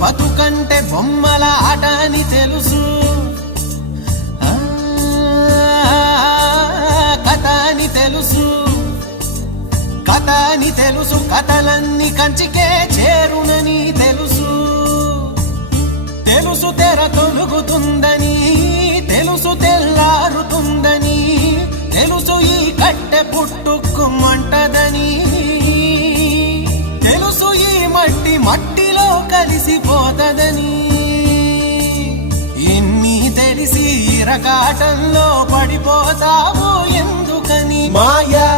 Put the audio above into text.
బతుకంటే బొమ్మల ఆట అని తెలుసు, కథ అని తెలుసు, కథ అని తెలుసు, కథలన్నీ కంచికే చేరునని తెలుసు, తెలుసు తెర తొలుగుతుందని, తెలుసు తెల్లారుతుందని, తెలుసు ఈ కట్టె పుట్టుకుమంటదని, తెలుసు ఈ మట్టి మట్టిలో కలిసిపోతదని, ఎన్ని తెలిసి ఇరకాటంలో పడిపోతావు ఎందుకని మాయా